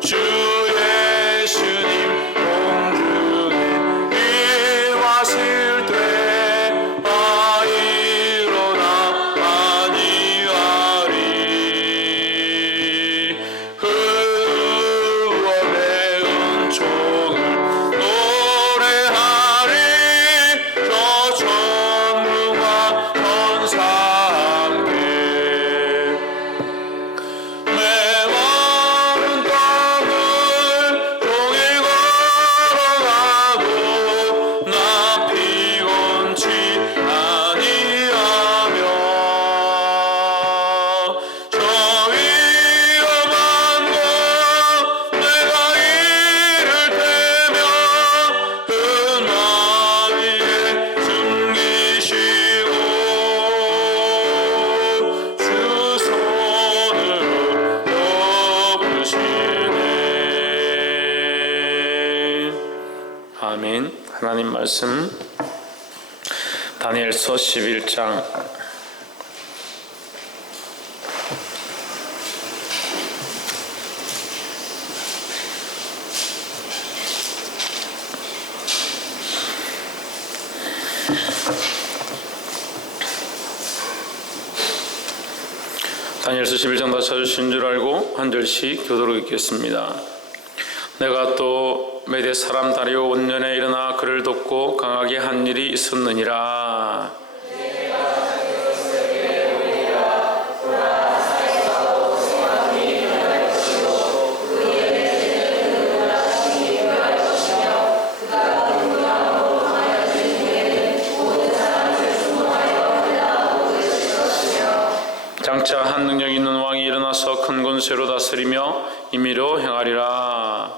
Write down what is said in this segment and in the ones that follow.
주 예수님 공중에 일하실 때 일어나 아니하리. 구원의 은총을 노래하리. 저 천군과 천사 함께 메마른 땅을 종일 걸어가도 나 피곤치 아니하며 저 위험한 곳 내가 이를 테며 흑마 위에 숨기시고 주 손으로 덮으시네. 아멘. 하나님 말씀 다니엘서 11장 다니엘서 11장 다 찾으신 줄 알고 한 절씩 교도로 읽겠습니다. 내가 또 메대 사람 다리오 원년에 일어나 그를 돕고 강하게 한 일이 있었느니라. 장차 한 능력 있는 왕이 일어나서 큰 권세로 다스리며 임의로 행하리라.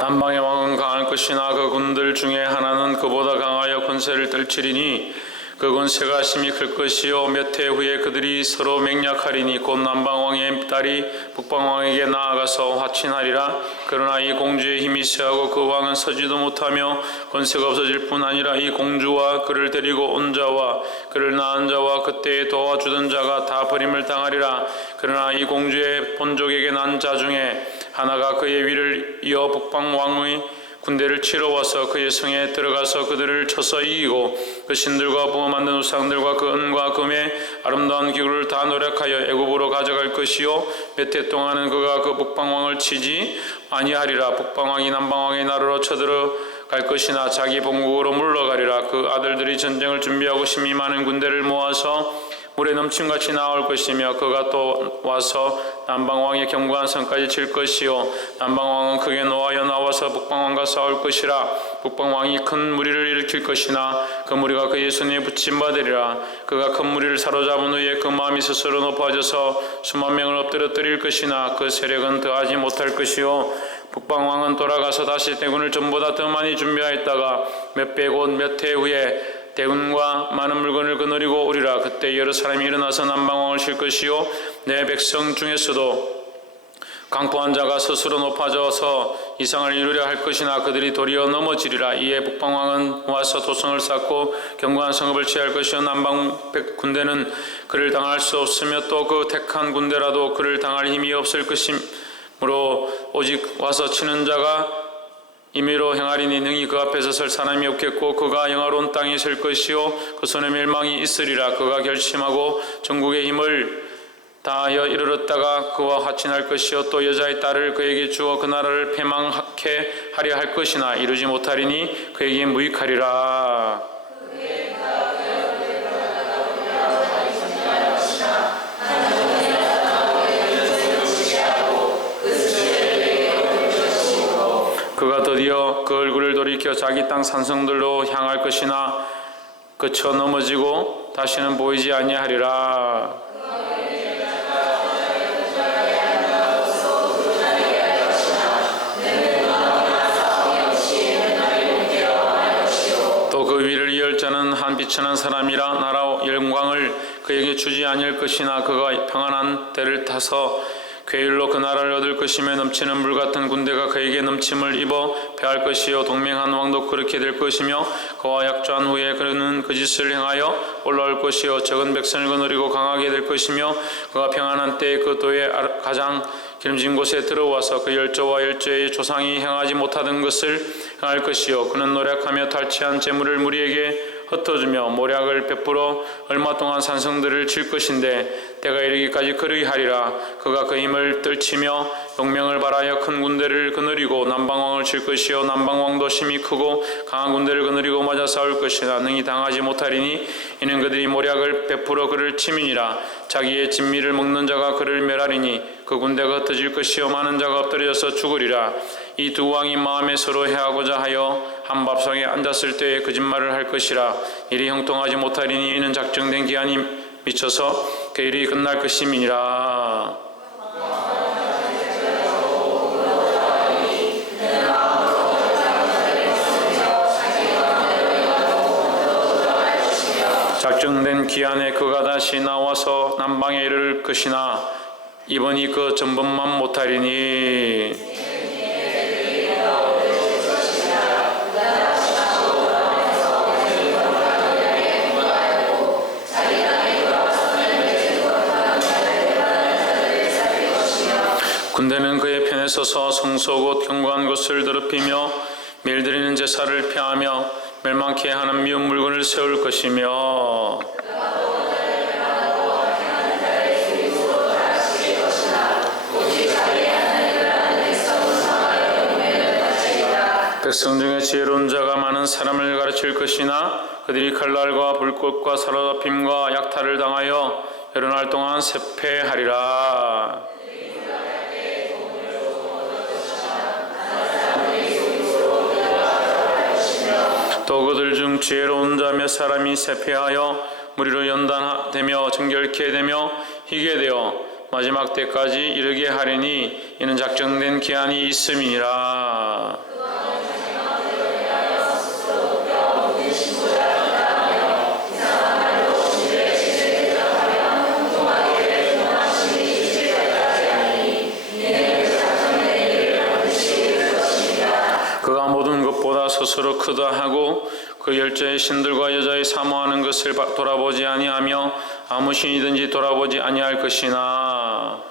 남방의 왕은 강할 것이나 그 군들 중에 하나는 그보다 강하여 권세를 떨치리니 그 권세가 심히 클 것이요 몇 해 후에 그들이 서로 맹약하리니 곧 남방왕의 딸이 북방왕에게 나아가서 화친하리라. 그러나 이 공주의 힘이 세하고 그 왕은 서지도 못하며 권세가 없어질 뿐 아니라 이 공주와 그를 데리고 온 자와 그를 낳은 자와 그때에 도와주던 자가 다 버림을 당하리라. 그러나 이 공주의 본족에게 난 자 중에 하나가 그의 위를 이어 북방왕의 군대를 치러 와서 그의 성에 들어가서 그들을 쳐서 이기고 그 신들과 부어 만든 우상들과 그 은과 금의 아름다운 기구를 다 노력하여 애굽으로 가져갈 것이요 몇 해 동안은 그가 그 북방왕을 치지 아니하리라. 북방왕이 남방왕의 나라로 쳐들어갈 것이나 자기 본국으로 물러가리라. 그 아들들이 전쟁을 준비하고 심히 많은 군대를 모아서 물에 넘침같이 나올 것이며 그가 또 와서 남방왕의 견고한 성까지 칠 것이요 남방왕은 크게 노하여 나와서 북방왕과 싸울 것이라. 북방왕이 큰 무리를 일으킬 것이나 그 무리가 그의 손에 붙임받으리라. 그가 큰 무리를 사로잡은 후에 그 마음이 스스로 높아져서 수만 명을 엎드려뜨릴 것이나 그 세력은 더하지 못할 것이요 북방왕은 돌아가서 다시 대군을 전보다 더 많이 준비하였다가 몇 배 곧 몇 해 후에 대군과 많은 물건을 거느리고 오리라. 그때 여러 사람이 일어나서 남방왕을 칠 것이요 내 백성 중에서도 강포한 자가 스스로 높아져서 이상을 이루려 할 것이나 그들이 도리어 넘어지리라. 이에 북방왕은 와서 도성을 쌓고 견고한 성읍을 취할 것이요 남방 군대는 그를 당할 수 없으며 또 그 택한 군대라도 그를 당할 힘이 없을 것이므로 오직 와서 치는 자가 임의로 행하리니 능히 그 앞에서 설 사람이 없겠고 그가 영화로운 땅에 설 것이요 그 손에 멸망이 있으리라. 그가 결심하고 전국의 힘을 다하여 이르렀다가 그와 화친할 것이요 또 여자의 딸을 그에게 주어 그 나라를 패망하게 하려 할 것이나 이루지 못하리니 그에게 무익하리라. 그가 드디어 그 얼굴을 돌이켜 자기 땅 산성들로 향할 것이나 그쳐 넘어지고 다시는 보이지 아니하리라. 또 그 위를 이을 자는 한 비천한 사람이라 나라 영광을 그 그에게 주지 아니할 것이나 그가 평안한 때를 타서 괴일로 그 나라를 얻을 것이며 넘치는 물 같은 군대가 그에게 넘침을 입어 패할 것이요 동맹한 왕도 그렇게 될 것이며 그와 약조한 후에 그는 그 짓을 행하여 올라올 것이요 적은 백성을 거느리고 강하게 될 것이며 그가 평안한 때에 그 도의 가장 기름진 곳에 들어와서 그 열조와 열조의 조상이 행하지 못하던 것을 행할 것이요 그는 노력하며 탈취한 재물을 무리에게 흩어주며 모략을 베풀어 얼마 동안 산성들을 칠 것인데 때가 이르기까지 그러히 하리라. 그가 그 힘을 떨치며 용명을 발하여 큰 군대를 거느리고 남방왕을 칠 것이요 남방왕도 힘이 크고 강한 군대를 거느리고 맞아 싸울 것이나 능히 당하지 못하리니 이는 그들이 모략을 베풀어 그를 치민이라. 자기의 진미를 먹는 자가 그를 멸하리니 그 군대가 흩어질 것이요 많은 자가 엎드려서 죽으리라. 이 두 왕이 마음에 서로 해하고자 하여 한 밥상에 앉았을 때에 거짓말을 할 것이라. 일이 형통하지 못하리니 이는 작정된 기한이 미쳐서 그 일이 끝날 것임이니라. 작정된 기한에 그가 다시 나와서 남방에 이를 것이나 이번이 그 전번만 못하리니 군대는 그의 편에 서서 성소 곧 견고한 것을 더럽히며 매일 드리는 제사를 폐하며 멸망케 하는 미운 물건을 세울 것이며 백성 중에 지혜로운 자가 많은 사람을 가르칠 것이나 그들이 칼날과 불꽃과 사로잡힘과 약탈을 당하여 여러 날 동안 쇠폐하리라. 또 그들 중 지혜로운 자 몇 사람이 쇠폐하여 무리로 연단되며 정결케 되며 희게 되어 마지막 때까지 이르게 하리니 이는 작정된 기한이 있음이니라. 그가 모든 것보다 스스로 크다 하고 그 열조의 신들과 여자의 사모하는 것을 돌아보지 아니하며 아무 신이든지 돌아보지 아니할 것이나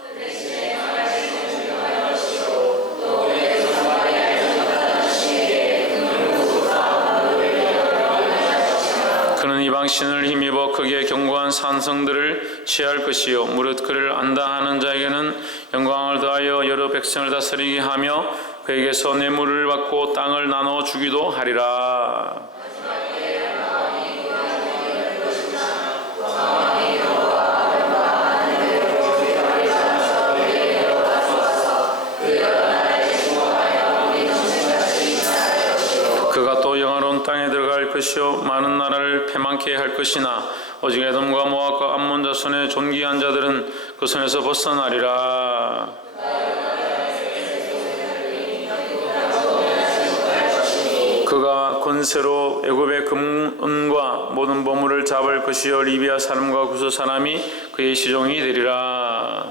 그는 이방신을 힘입어 크게 견고한 산성들을 취할 것이요 무릇 그를 안다 하는 자에게는 영광을 더하여 여러 백성을 다스리게 하며 그에게서 뇌물을 받고 땅을 나눠 주기도 하리라. 그가 또 영화로운 땅에 들어갈 것이요 많은 나라를 패망케 할 것이나 오직 에돔과 모압과 암몬 자손의 존귀한 자들은 그 손에서 벗어나리라. 그가 권세로 애굽의 금은과 모든 보물을 잡을 것이요 리비아 사람과 구스 사람이 그의 시종이 되리라.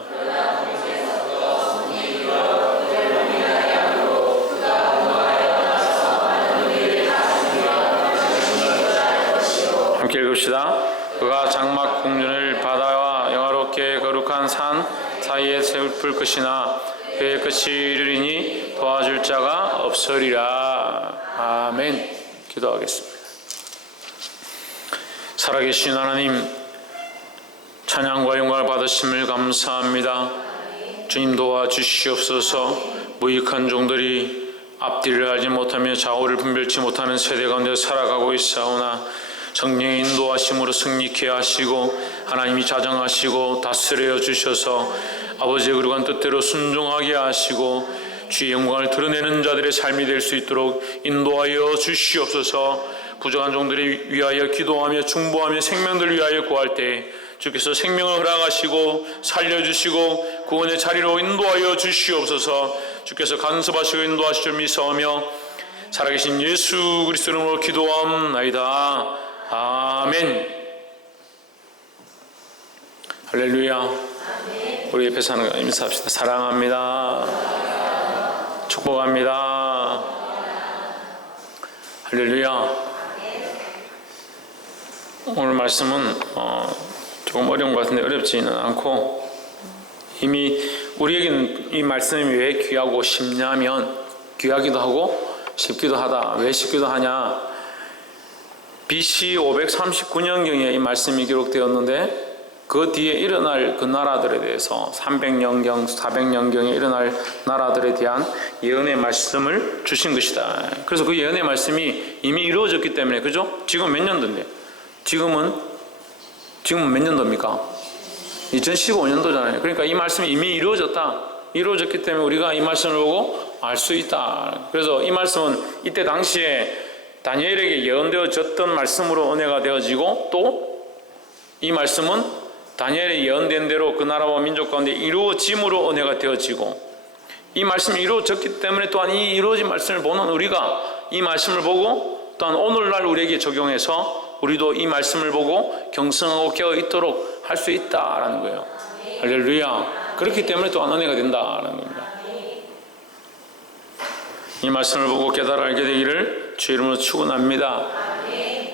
함께 읽읍시다. 그가 장막 궁전을 바다와 영화롭게 거룩한 산 사이에 세울 것이나 그의 끝이 이르리니 도와줄 자가 없으리라. 아멘. 기도하겠습니다. 살아계신 하나님, 찬양과 영광을 받으심을 감사합니다. 주님 도와주시옵소서. 무익한 종들이 앞뒤를 알지 못하며 좌우를 분별치 못하는 세대 가운데 살아가고 있사오나 성령의 인도하심으로 승리케 하시고 하나님이 자정하시고 다스려 주셔서 아버지의 거룩한 뜻대로 순종하게 하시고 주의 영광을 드러내는 자들의 삶이 될 수 있도록 인도하여 주시옵소서. 부족한 종들이 위하여 기도하며 중보하며 생명들을 위하여 구할 때 주께서 생명을 허락하시고 살려주시고 구원의 자리로 인도하여 주시옵소서. 주께서 간섭하시고 인도하실 줄 믿사오며 살아계신 예수 그리스도 이름으로 기도함나이다. 아멘. 할렐루야. 우리 옆에 사는 거 인사합시다. 사랑합니다. 축복합니다. 할렐루야. 오늘 말씀은 조금 어려운 것 같은데 어렵지는 않고, 이미 우리에게는 이 말씀이 왜 귀하고 쉽냐면, 귀하기도 하고 쉽기도 하다. 왜 쉽기도 하냐? BC 539년경에 이 말씀이 기록되었는데, 그 뒤에 일어날 그 나라들에 대해서 300년경, 400년경에 일어날 나라들에 대한 예언의 말씀을 주신 것이다. 그래서 그 예언의 말씀이 이미 이루어졌기 때문에, 그죠? 지금 몇 년도인데? 지금은 몇 년도입니까? 2015년도잖아요. 그러니까 이 말씀이 이미 이루어졌다. 이루어졌기 때문에 우리가 이 말씀을 보고 알 수 있다. 그래서 이 말씀은 이때 당시에 다니엘에게 예언되어졌던 말씀으로 은혜가 되어지고, 또 이 말씀은 다니엘이 예언된 대로 그 나라와 민족 가운데 이루어짐으로 은혜가 되어지고, 이 말씀이 이루어졌기 때문에 또한 이 이루어진 말씀을 보는 우리가 이 말씀을 보고 또한 오늘날 우리에게 적용해서 우리도 이 말씀을 보고 경성하고 깨어 있도록 할 수 있다라는 거예요. 할렐루야. 그렇기 때문에 또한 은혜가 된다라는 겁니다. 이 말씀을 보고 깨달아 알게 되기를 주의 이름으로 축원합니다.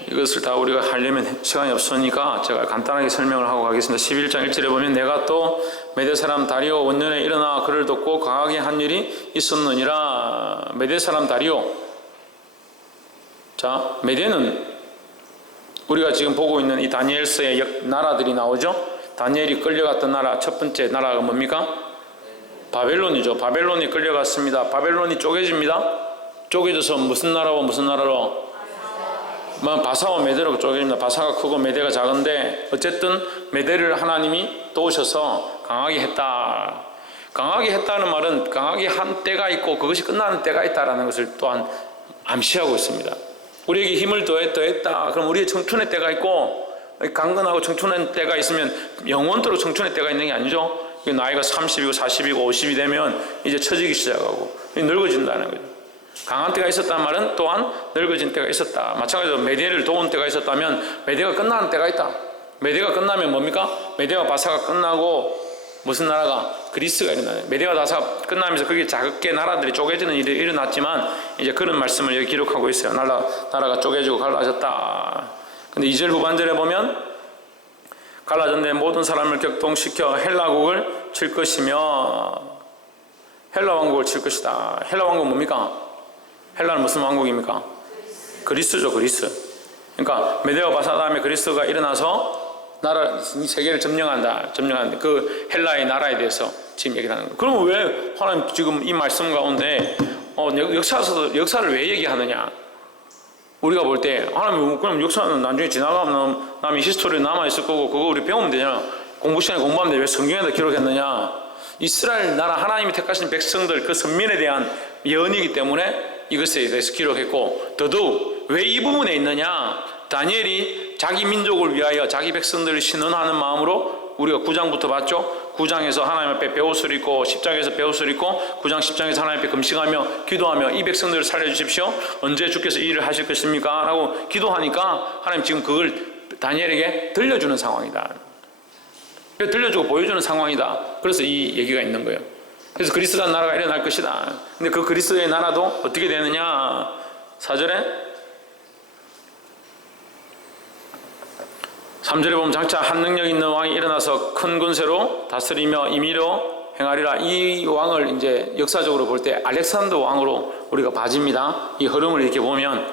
이것을 다 우리가 하려면 시간이 없으니까 제가 간단하게 설명을 하고 가겠습니다. 11장 1절에 보면, 내가 또 메대 사람 다리오 원년에 일어나 그를 돕고 강하게 한 일이 있었느니라. 메대 사람 다리오. 자, 메대는 우리가 지금 보고 있는 이 다니엘서의 나라들이 나오죠. 다니엘이 끌려갔던 나라, 첫 번째 나라가 뭡니까? 바벨론이죠. 바벨론이 끌려갔습니다. 바벨론이 쪼개집니다. 쪼개져서 무슨 나라와 무슨 나라로? 바사와 메대로 쪼개집니다. 바사가 크고 메대가 작은데, 어쨌든 메대를 하나님이 도우셔서 강하게 했다. 강하게 했다는 말은 강하게 한 때가 있고 그것이 끝나는 때가 있다는 것을 또한 암시하고 있습니다. 우리에게 힘을 더했다. 그럼 우리의 청춘의 때가 있고, 강건하고 청춘의 때가 있으면 영원토록 청춘의 때가 있는 게 아니죠. 나이가 30이고 40이고 50이 되면 이제 처지기 시작하고 늙어진다는 거죠. 강한 때가 있었단 말은 또한 늙어진 때가 있었다. 마찬가지로 메대를 도운 때가 있었다면 메대가 끝나는 때가 있다. 메대가 끝나면 뭡니까? 메대와 바사가 끝나고 무슨 나라가? 그리스가 일어나요. 메대와 바사가 끝나면서 그게 작게 나라들이 쪼개지는 일이 일어났지만, 이제 그런 말씀을 여기 기록하고 있어요. 나라가 쪼개지고 갈라졌다. 근데 2절 후반절에 보면, 갈라졌는데 모든 사람을 격동시켜 헬라국을 칠 것이며, 헬라 왕국을 칠 것이다. 헬라 왕국은 뭡니까? 헬라는 무슨 왕국입니까? 그리스죠, 그리스. 그러니까 메대와 바사 다음에 그리스가 일어나서 나라, 이 세계를 점령한다. 그 헬라의 나라에 대해서 지금 얘기를 하는 거예요. 그러면 왜 하나님 지금 이 말씀 가운데 역사를 왜 얘기하느냐? 우리가 볼 때 하나님, 그럼 역사는 나중에 지나가면 남이 히스토리에 남아있을 거고 그거 우리 배우면 되냐? 공부 시간에 공부하면 되냐? 왜 성경에다 기록했느냐? 이스라엘 나라 하나님이 택하신 백성들, 그 선민에 대한 예언이기 때문에 이것에 대해서 기록했고, 더더욱 왜 이 부분에 있느냐? 다니엘이 자기 민족을 위하여 자기 백성들을 신원하는 마음으로, 우리가 9장부터 봤죠? 9장에서 하나님 앞에 배옷을 입고 10장에서 배옷을 입고 9장 10장에서 하나님 앞에 금식하며 기도하며 이 백성들을 살려주십시오. 언제 주께서 이 일을 하실 것입니까? 라고 기도하니까 하나님 지금 그걸 다니엘에게 들려주는 상황이다. 들려주고 보여주는 상황이다. 그래서 이 얘기가 있는 거예요. 그래서 그리스라는 나라가 일어날 것이다. 근데 그 그리스의 나라도 어떻게 되느냐? 4절에 3절에 보면, 장차 한 능력 있는 왕이 일어나서 큰 권세로 다스리며 임의로 행하리라. 이 왕을 이제 역사적으로 볼 때 알렉산더 왕으로 우리가 봐집니다. 이 흐름을 이렇게 보면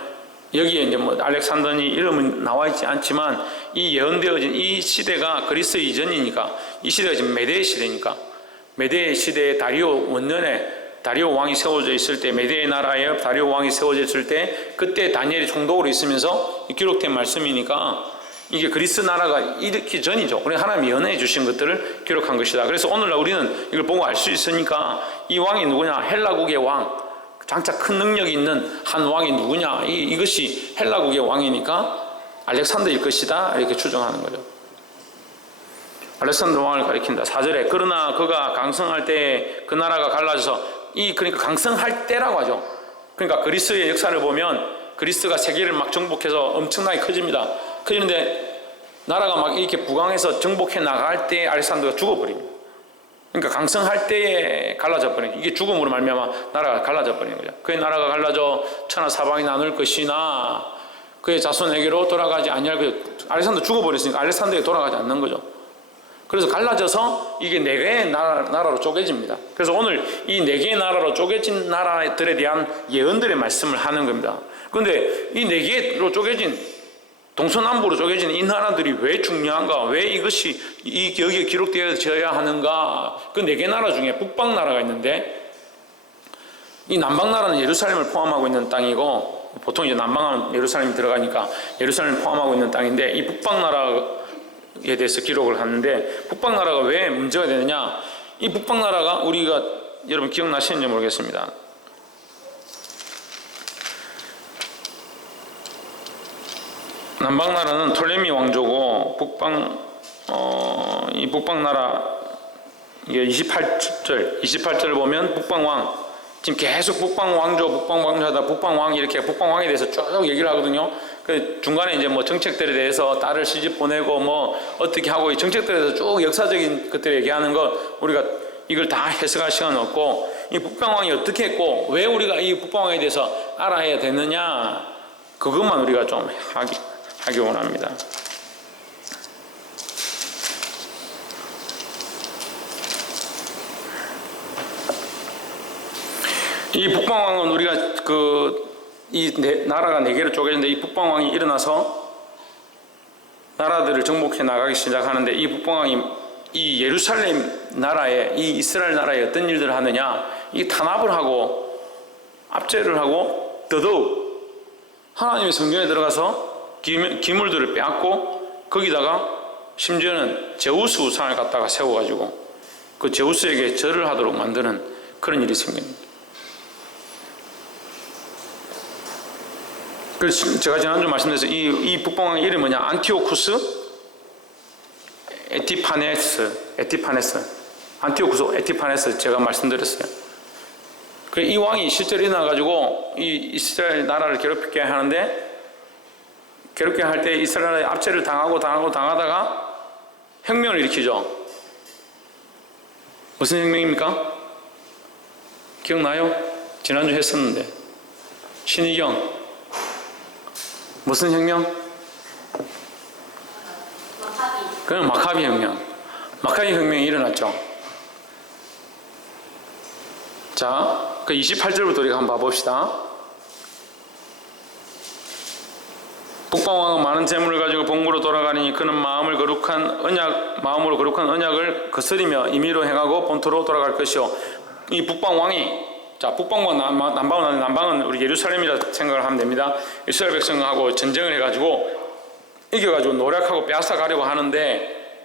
여기에 이제 알렉산더니 이름은 나와 있지 않지만, 이 예언되어진 이 시대가 그리스 이전이니까, 이 시대가 지금 메대의 시대니까, 메대 시대의 다리오 원년에 다리오 왕이 세워져 있을 때, 메대의 나라에 다리오 왕이 세워져 있을 때, 그때 다니엘이 총독으로 있으면서 기록된 말씀이니까, 이게 그리스 나라가 일으키기 전이죠. 우리 하나님이 연애해 주신 것들을 기록한 것이다. 그래서 오늘날 우리는 이걸 보고 알 수 있으니까, 이 왕이 누구냐? 헬라국의 왕, 장차 큰 능력이 있는 한 왕이 누구냐? 이것이 헬라국의 왕이니까 알렉산더일 것이다. 이렇게 추정하는 거죠. 알렉산더 왕을 가리킨다. 4절에, 그러나 그가 강성할 때 그 나라가 갈라져서, 그러니까 강성할 때라고 하죠. 그러니까 그리스의 역사를 보면 그리스가 세계를 막 정복해서 엄청나게 커집니다. 커지는데 나라가 막 이렇게 부강해서 정복해 나갈 때 알렉산더가 죽어버립니다. 그러니까 강성할 때에 갈라져 버리는, 이게 죽음으로 말미암아 나라가 갈라져 버리는 거죠. 그의 나라가 갈라져 천하 사방이 나눌 것이나 그의 자손에게로 돌아가지 아니할 그 알렉산더 죽어버렸으니까 알렉산더에게 돌아가지 않는 거죠. 그래서 갈라져서 이게 네 개의 나라로 쪼개집니다. 그래서 오늘 이 네 개의 나라로 쪼개진 나라들에 대한 예언들의 말씀을 하는 겁니다. 그런데 이 네 개로 쪼개진, 동서남북으로 쪼개진 이 나라들이 왜 중요한가? 왜 이것이 여기에 기록되어져야 하는가? 그 네 개 나라 중에 북방 나라가 있는데, 이 남방 나라는 예루살렘을 포함하고 있는 땅이고, 보통 이제 남방은 예루살렘이 들어가니까 예루살렘을 포함하고 있는 땅인데, 이 북방 나라에 대해서 기록을 하는데, 북방 나라가 왜 문제가 되느냐? 이 북방 나라가 우리가 여러분 기억나시는지 모르겠습니다. 남방 나라는 톨레미 왕조고, 이 북방 나라, 이게 28절 보면 북방왕, 지금 계속 북방왕조, 북방왕조하다 북방왕, 이렇게 북방왕에 대해서 쭉 얘기를 하거든요. 그 중간에 이제 뭐 정책들에 대해서 딸을 시집 보내고 뭐 어떻게 하고, 이 정책들에 대해서 쭉 역사적인 것들을 얘기하는 거 우리가 이걸 다 해석할 시간은 없고, 이 북방왕이 어떻게 했고 왜 우리가 이 북방왕에 대해서 알아야 되느냐, 그것만 우리가 좀 하기 원합니다. 이 북방왕은 우리가 나라가 네 개로 쪼개졌는데, 이 북방왕이 일어나서 나라들을 정복해 나가기 시작하는데, 이 북방왕이 이 예루살렘 나라에, 이 이스라엘 나라에 어떤 일들을 하느냐, 이 탄압을 하고 압제를 하고 더더욱 하나님의 성전에 들어가서 기물들을 빼앗고, 거기다가 심지어는 제우스 우상을 갖다가 세워가지고 그 제우스에게 절을 하도록 만드는 그런 일이 생깁니다. 그래서 제가 지난주 말씀드렸어요. 이 북방왕의 이름이 뭐냐? 안티오쿠스 안티오쿠스 에티파네스, 제가 말씀드렸어요. 이 왕이 실제로 일어나가지고 이 이스라엘 나라를 괴롭히게 하는데, 괴롭게 할 때 이스라엘의 압제를 당하다가 혁명을 일으키죠. 무슨 혁명입니까? 기억나요? 지난주 했었는데. 신의경. 무슨 혁명? 그건 마카비 혁명. 마카비 혁명이 일어났죠. 자, 그 28절부터 우리가 한번 봐봅시다. 북방왕은 많은 재물을 가지고 본국으로 돌아가니 그는 마음으로 거룩한 언약을 거스리며 임의로 행하고 본토로 돌아갈 것이요. 이 북방왕이, 자, 북방과 남방은 우리 예루살렘이라 생각을 하면 됩니다. 이스라엘 백성하고 전쟁을 해가지고 이겨가지고 노력하고 빼앗아 가려고 하는데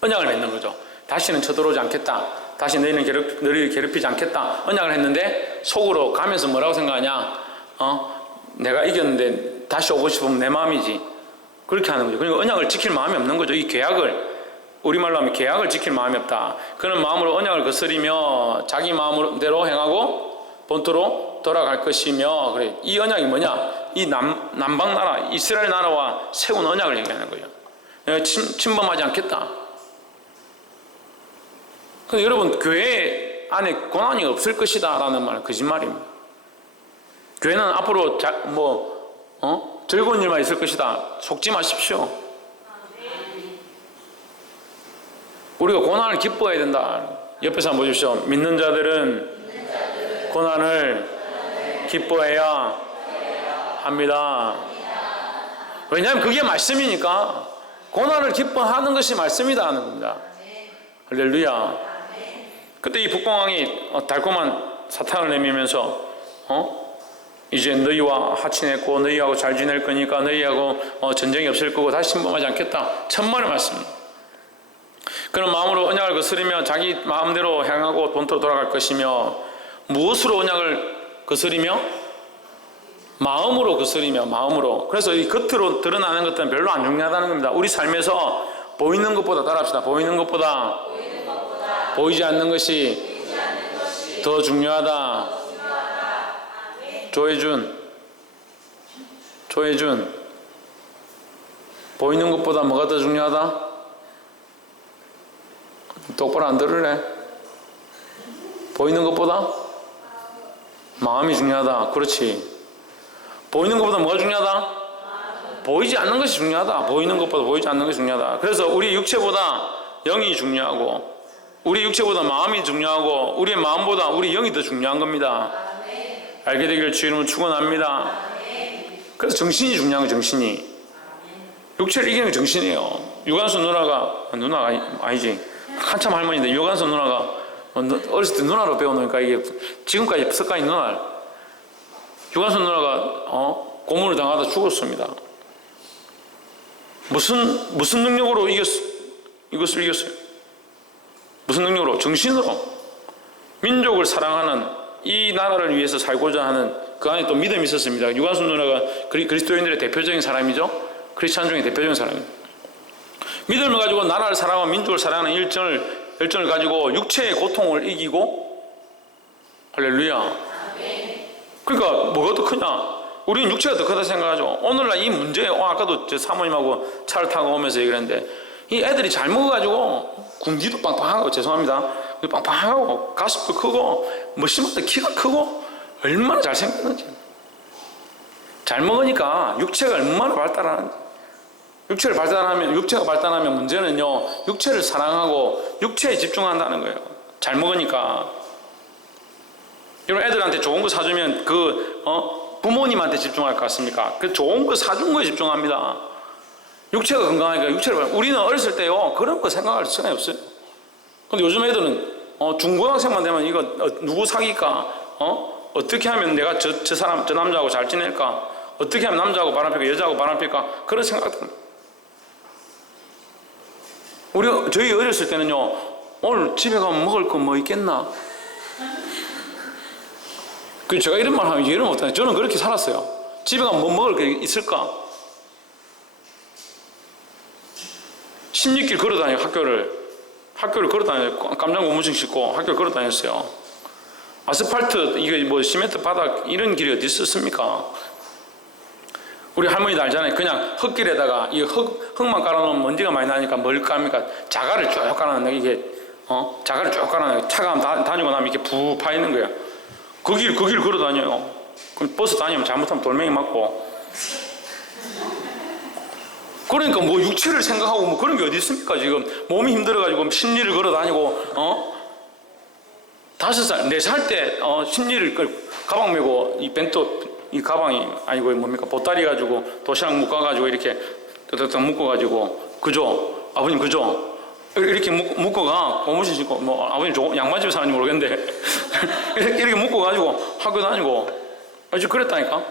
언약을 맺는 거죠. 다시는 쳐들어오지 않겠다. 다시 너희를 괴롭히지 않겠다. 언약을 했는데 속으로 가면서 뭐라고 생각하냐? 내가 이겼는데 다시 오고 싶으면 내 마음이지. 그렇게 하는 거죠. 그러니까 언약을 지킬 마음이 없는 거죠. 이 계약을, 우리말로 하면 계약을 지킬 마음이 없다. 그는 마음으로 언약을 거스리며 자기 마음대로 행하고 본토로 돌아갈 것이며, 그래. 이 언약이 뭐냐? 이 남방 나라, 이스라엘 나라와 세운 언약을 얘기하는 거예요. 침범하지 않겠다. 근데 여러분, 교회 안에 고난이 없을 것이다 라는 말은 거짓말입니다. 교회는 앞으로 즐거운 일만 있을 것이다. 속지 마십시오. 우리가 고난을 기뻐해야 된다. 옆에서 한번 보십시오. 믿는 자들은 고난을 기뻐해야 합니다. 왜냐하면 그게 말씀이니까. 고난을 기뻐하는 것이 말씀이다 하는 겁니다. 할렐루야. 그때 이 북방왕이 달콤한 사탕을 내밀면서 이제 너희와 하친했고 너희하고 잘 지낼 거니까 너희하고 전쟁이 없을 거고 다시 침범하지 않겠다. 천만의 말씀입니다. 그런 마음으로 언약을 거스리며 자기 마음대로 행하고 본토로 돌아갈 것이며, 무엇으로 언약을 거스리며? 마음으로 거스리며, 마음으로. 그래서 이 겉으로 드러나는 것들은 별로 안 중요하다는 겁니다. 우리 삶에서 보이는 것보다, 따라합시다. 보이는 것보다 보이지 않는 것이 더 중요하다. 조혜준. 보이는 것보다 뭐가 더 중요하다? 똑바로 안 들으래? 보이는 것보다? 마음이 중요하다. 그렇지. 보이는 것보다 뭐가 중요하다? 보이지 않는 것이 중요하다. 보이는 것보다 보이지 않는 것이 중요하다. 그래서 우리 육체보다 영이 중요하고, 우리 육체보다 마음이 중요하고, 우리의 마음보다 우리 영이 더 중요한 겁니다. 알게 되기를 주의 이름으로 축원합니다. 그래서 정신이 중요한 거예요. 정신이. 육체를 이기는 게 정신이에요. 유관순 누나가 아니지, 한참 할머니인데 유관순 누나가 어렸을 때 누나로 배워놓으니까 이게 지금까지 습관이 누나. 유관순 누나가 고문을 당하다 죽었습니다. 무슨 능력으로 이것을 이겼어요? 무슨 능력으로? 정신으로. 민족을 사랑하는, 이 나라를 위해서 살고자 하는 그 안에 또 믿음이 있었습니다. 유관순 누나가 그리스도인들의 대표적인 사람이죠. 크리스찬 중에 대표적인 사람입니다. 믿음을 가지고 나라를 사랑하고 민족을 사랑하는 열정을 가지고 육체의 고통을 이기고, 할렐루야. 그러니까 뭐가 더 크냐? 우리는 육체가 더 크다 생각하죠. 오늘날 이 문제, 아까도 저 사모님하고 차를 타고 오면서 얘기했는데, 이 애들이 잘 먹어가지고 군기도 빵빵하고, 죄송합니다, 빵빵하고 가슴도 크고 멋있다, 키가 크고 얼마나 잘생겼는지. 잘 먹으니까 육체가 얼마나 발달하는지. 육체가 발달하면 문제는요, 육체를 사랑하고 육체에 집중한다는 거예요. 잘 먹으니까. 여러분, 애들한테 좋은 거 사주면 부모님한테 집중할 것 같습니까? 그 좋은 거 사준 거에 집중합니다. 육체가 건강하니까 우리는 어렸을 때요, 그런 거 생각할 시간이 없어요. 근데 요즘 애들은 중고등학생만 되면 이거 누구 사귈까? 어떻게 하면 내가 저 남자하고 잘 지낼까? 어떻게 하면 남자하고 바람필까? 여자하고 바람필까? 그런 생각들. 저희 어렸을 때는요, 오늘 집에 가면 먹을 거 뭐 있겠나? 제가 이런 말 하면 이해를 못하네. 저는 그렇게 살았어요. 집에 가면 뭐 먹을 게 있을까? 16길 걸어 다녀요. 학교를 걸어 다녀요. 깜장 고무신 신고 학교를 걸어 다녔어요. 아스팔트, 이게 뭐 시멘트 바닥 이런 길이 어디 있었습니까? 우리 할머니도 알잖아요. 그냥 흙길에다가 이 흙만 깔아놓으면 먼지가 많이 나니까 뭘 깔합니까? 자갈을 쭉 깔아놓는, 이게 자갈을 쭉 깔아놓는, 차가 다니고 나면 이렇게 부 파이는 거야. 그 길 걸어 다녀요. 그럼 버스 다니면 잘못하면 돌멩이 맞고. 그러니까 뭐 육체를 생각하고 뭐 그런 게 어디 있습니까? 지금 몸이 힘들어가지고 심리를 걸어 다니고, 5살, 4살 때 심리를 가방 메고 이 벤또, 이 가방이 아니고 뭡니까, 보따리 가지고 도시락 묶어가지고 이렇게 뜯어뜯어 묶어가지고, 그죠? 아버님 그죠? 이렇게 묶어가 고무신 신고, 뭐 아버님 양반집 사는지 모르겠는데 이렇게 묶어가지고 학교 다니고 아주 그랬다니까.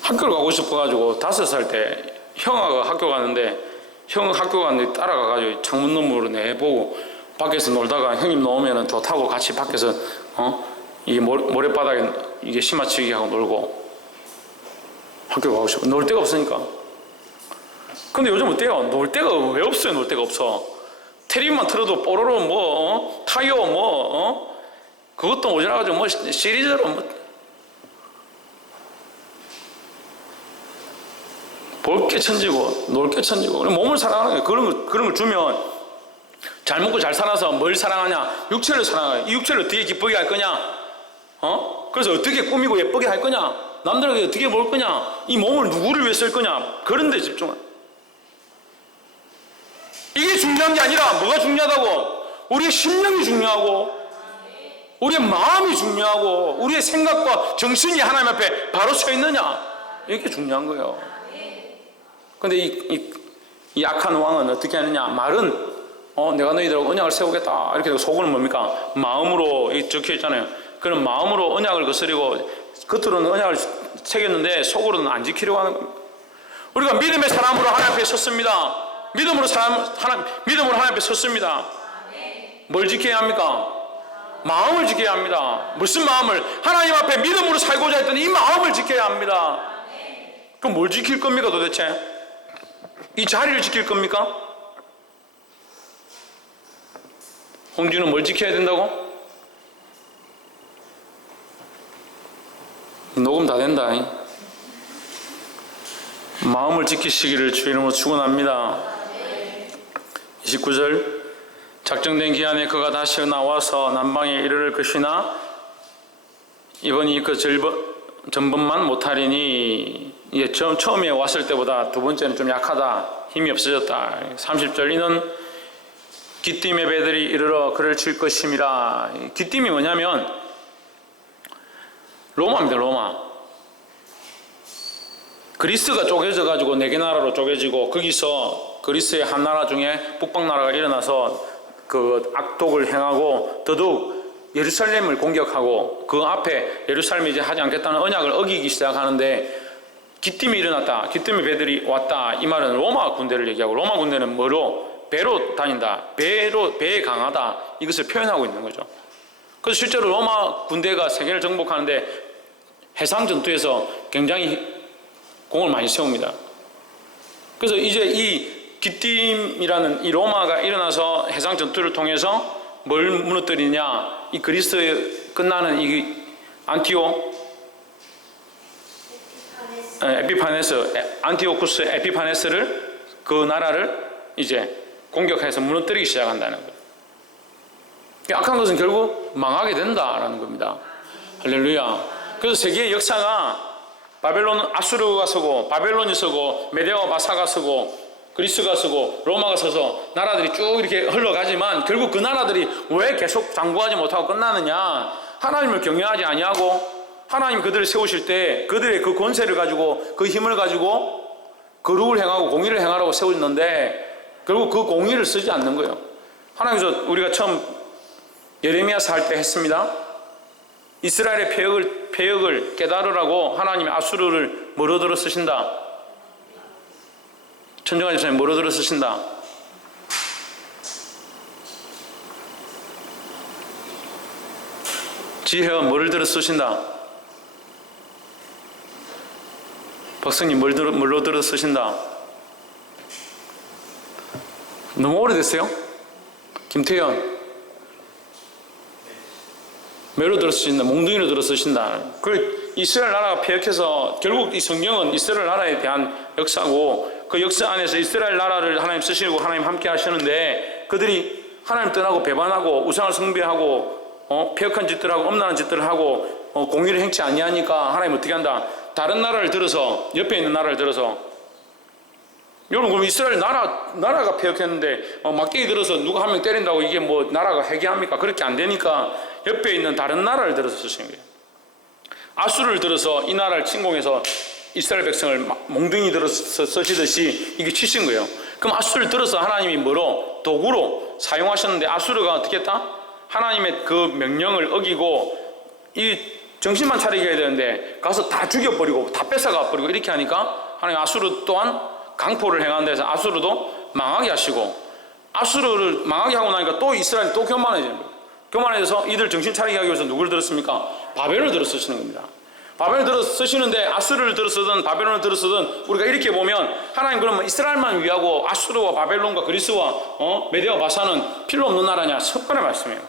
학교를 가고 싶어가지고 5살 때 형아가 학교 가는데, 따라가가지고 창문 너머로 내보고 밖에서 놀다가 형님 나오면은 좋다고 같이 밖에서 이 모래바닥에 이게 심화치기 하고 놀고, 학교 가고 싶어. 놀 데가 없으니까. 근데 요즘 어때요? 놀 데가 왜 없어요? 놀 데가 없어. 텔레비만 틀어도 뽀로로 타요 그것도 모자라가지고 시리즈로 볼 게 천지고 놀 게 천지고. 몸을 사랑하는 거예요. 그런 걸 주면 잘 먹고 잘 살아서 뭘 사랑하냐? 육체를 사랑해요. 이 육체를 어떻게 기쁘게 할 거냐? 그래서 어떻게 꾸미고 예쁘게 할 거냐? 남들에게 어떻게 볼 거냐? 이 몸을 누구를 위해 쓸 거냐? 그런 데 집중한. 이게 중요한 게 아니라 뭐가 중요하다고? 우리의 심령이 중요하고, 우리의 마음이 중요하고, 우리의 생각과 정신이 하나님 앞에 바로 서 있느냐, 이게 중요한 거예요. 근데 이 악한 왕은 어떻게 하느냐? 말은 내가 너희들하고 언약을 세우겠다 이렇게 되고, 속은 뭡니까? 마음으로 적혀 있잖아요. 그런 마음으로 언약을 거스리고 겉으로는 언약을 새겼는데 속으로는 안 지키려고 하는 겁니다. 우리가 믿음의 사람으로 하나님 앞에 섰습니다. 믿음으로 하나님 앞에 섰습니다. 뭘 지켜야 합니까? 마음을 지켜야 합니다. 무슨 마음을? 하나님 앞에 믿음으로 살고자 했더니 이 마음을 지켜야 합니다. 그럼 뭘 지킬 겁니까 도대체? 이 자리를 지킬 겁니까? 홍준은 뭘 지켜야 된다고? 녹음 다 된다. 마음을 지키시기를 주의 이름으로 축원합니다. 29절 작정된 기한에 그가 다시 나와서 남방에 이르를 것이나 이번이 그 전번만 못하리니 이게 처음에 왔을 때보다 두 번째는 좀 약하다, 힘이 없어졌다. 30절 이는 기띔의 배들이 이르러 그를 칠 것임이라. 기띔이 뭐냐면 로마입니다. 로마. 그리스가 쪼개져 가지고 네 개 나라로 쪼개지고 거기서 그리스의 한 나라 중에 북방 나라가 일어나서 그 악독을 행하고 더더욱 예루살렘을 공격하고 그 앞에 예루살렘이 이제 하지 않겠다는 언약을 어기기 시작하는데 기띔이 일어났다. 기띔의 배들이 왔다. 이 말은 로마 군대를 얘기하고 로마 군대는 뭐로? 배로 다닌다. 배에 강하다. 이것을 표현하고 있는 거죠. 그래서 실제로 로마 군대가 세계를 정복하는데 해상 전투에서 굉장히 공을 많이 세웁니다. 그래서 이제 이 기띔이라는 이 로마가 일어나서 해상 전투를 통해서 뭘 무너뜨리냐? 이 그리스에 끝나는 이 안티오쿠스 에피파네스를 그 나라를 이제 공격해서 무너뜨리기 시작한다는 거예요. 악한 것은 결국 망하게 된다라는 겁니다. 할렐루야. 그래서 세계의 역사가 바벨론, 아수르가 서고 바벨론이 서고 메데와 바사가 서고 그리스가 서고 로마가 서서 나라들이 쭉 이렇게 흘러가지만 결국 그 나라들이 왜 계속 장구하지 못하고 끝나느냐? 하나님을 경외하지 아니하고 하나님 그들을 세우실 때 그들의 그 권세를 가지고 그 힘을 가지고 거룩을 행하고 공의를 행하라고 세웠는데 결국 그 공의를 쓰지 않는 거예요. 하나님께서 우리가 처음 예레미야서 할 때 했습니다. 이스라엘의 폐역을 깨달으라고 하나님이 아수르를 뭐로 들어 쓰신다? 천정한 집사님 뭐로 들어 쓰신다? 지혜가 뭐를 들어 쓰신다? 박성님 뭘로 들어 쓰신다? 너무 오래됐어요? 김태현 뭐로 들어 쓰신다? 몽둥이로 들어 쓰신다. 그 이스라엘 나라가 폐역해서 결국 이 성경은 이스라엘 나라에 대한 역사고 그 역사 안에서 이스라엘 나라를 하나님 쓰시고 하나님 함께 하시는데 그들이 하나님 떠나고 배반하고 우상을 숭배하고 폐역한 짓들을 하고 엄란한 짓들을 하고 공의를 행치 아니하니까 하나님 어떻게 한다? 다른 나라를 들어서 옆에 있는 나라를 들어서 여러분 그럼 이스라엘 나라가 폐역했는데 막대기 들어서 누가 한 명 때린다고 이게 뭐 나라가 회개합니까? 그렇게 안 되니까 옆에 있는 다른 나라를 들어서 쓰시는 거예요. 아수르를 들어서 이 나라를 침공해서 이스라엘 백성을 몽둥이 들어서 쓰시듯이 이게 치신 거예요. 그럼 아수르를 들어서 하나님이 뭐로? 도구로 사용하셨는데 아수르가 어떻게 했다? 하나님의 그 명령을 어기고 이 정신만 차리게 해야 되는데 가서 다 죽여버리고 다 뺏어가 버리고 이렇게 하니까 하나님 아수르 또한 강포를 행하는 데서 아수르도 망하게 하시고 아수르를 망하게 하고 나니까 또 이스라엘이 또 교만해지는 거예요. 교만해져서 이들 정신 차리게 하기 위해서 누구를 들어 씁니까? 바벨을 들어 쓰시는 겁니다. 바벨을 들어 쓰시는데 아수르를 들어 쓰든 바벨론을 들어 쓰든 우리가 이렇게 보면 하나님 그러면 이스라엘만 위하고 아수르와 바벨론과 그리스와 메데와 바사는 필요 없는 나라냐? 석번의 말씀이에요.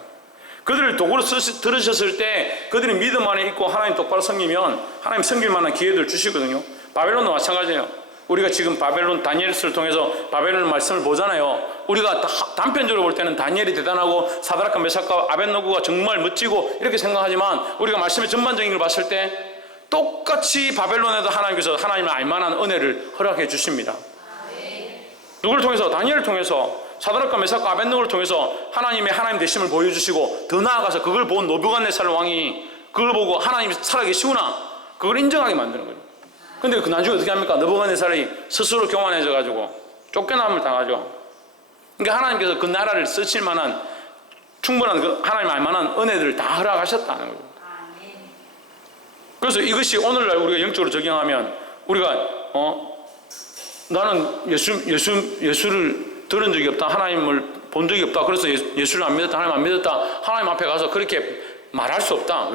그들을 도구로 들으셨을 때 그들이 믿음 안에 있고 하나님 똑바로 섬기면 하나님 섬길 만한 기회를 주시거든요. 바벨론도 마찬가지예요. 우리가 지금 바벨론 다니엘서를 통해서 바벨론 말씀을 보잖아요. 우리가 단편적으로 볼 때는 다니엘이 대단하고 사드락과 메삭과 아벳노고가 정말 멋지고 이렇게 생각하지만 우리가 말씀의 전반적인 걸 봤을 때 똑같이 바벨론에도 하나님께서 하나님을 알만한 은혜를 허락해 주십니다. 누구를 통해서? 다니엘을 통해서 사드락과 메삭과 아벳노고를 통해서 하나님 되심을 보여주시고 더 나아가서 그걸 본 느부갓네살 왕이 그걸 보고 하나님이 살아계시구나 그걸 인정하게 만드는 거예요. 근데 그 나중에 어떻게 합니까? 느부갓네살이 스스로 교만해져 가지고 쫓겨남을 당하죠. 그러니까 하나님께서 그 나라를 쓰실 만한 충분한 그 하나님 알만한 은혜들을 다 허락하셨다는 거예요. 그래서 이것이 오늘날 우리가 영적으로 적용하면 우리가 나는 예수를 들은 적이 없다. 하나님을 본 적이 없다. 그래서 예수를 안 믿었다. 하나님 안 믿었다. 하나님 앞에 가서 그렇게 말할 수 없다.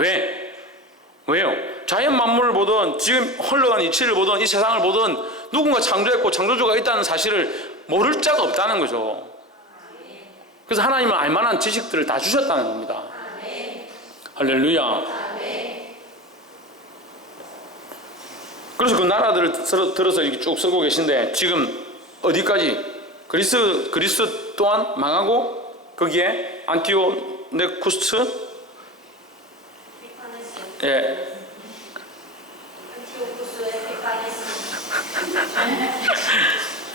왜요? 자연 만물을 보든 지금 흘러가는 이치를 보든 이 세상을 보든 누군가 창조했고 창조주가 있다는 사실을 모를 자가 없다는 거죠. 그래서 하나님은 알만한 지식들을 다 주셨다는 겁니다. 할렐루야. 그래서 그 나라들을 들어서 이렇게 쭉 쓰고 계신데 지금 어디까지? 그리스 또한 망하고 거기에 안티오네쿠스 예.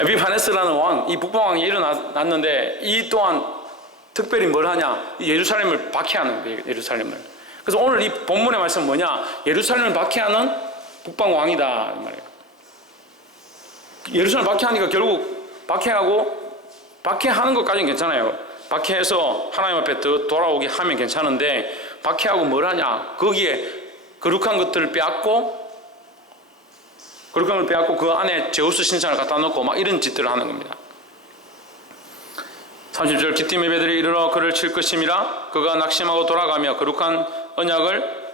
에피파네스라는 왕, 이 북방왕이 일어났는데 이 또한 특별히 뭘 하냐? 예루살렘을 박해하는 거예요. 예루살렘을. 그래서 오늘 이 본문의 말씀은 뭐냐? 예루살렘을 박해하는 북방왕이다 이 말이에요. 예루살렘 박해하니까 결국 박해하는 것까지는 괜찮아요. 박해해서 하나님 앞에 더 돌아오게 하면 괜찮은데 박해하고 뭘 하냐? 거기에 거룩한 것들을 빼앗고 그 안에 제우스 신상을 갖다 놓고 막 이런 짓들을 하는 겁니다. 30절 기띔 예배들이 이르러 그를 칠 것임이라 그가 낙심하고 돌아가며 거룩한 언약을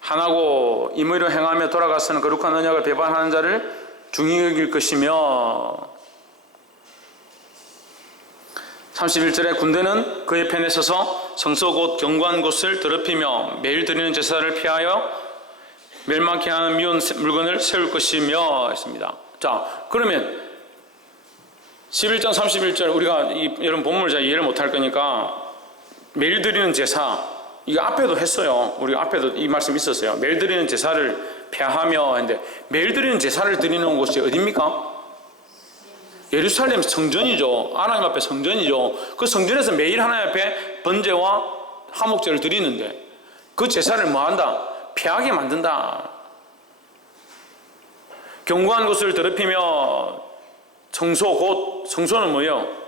한하고 임의로 행하며 돌아가서는 거룩한 언약을 배반하는 자를 중히 여길 것이며 31절에 군대는 그의 편에 서서 성소 곧 견고한 곳을 더럽히며 매일 드리는 제사를 피하여 멸망케 하는 미운 물건을 세울 것이며 했습니다. 자, 그러면 11장 31절 우리가 여러분 본문을 잘 이해를 못할 거니까 매일 드리는 제사 이거 앞에도 했어요. 우리가 앞에도 이 말씀 있었어요. 매일 드리는 제사를 폐하며 했는데 매일 드리는 제사를 드리는 곳이 어디입니까? 예루살렘 성전이죠. 하나님 앞에 성전이죠. 그 성전에서 매일 하나님 앞에 번제와 화목제를 드리는데 그 제사를 뭐한다? 폐하게 만든다. 견고한 곳을 더럽히며 성소는 뭐예요?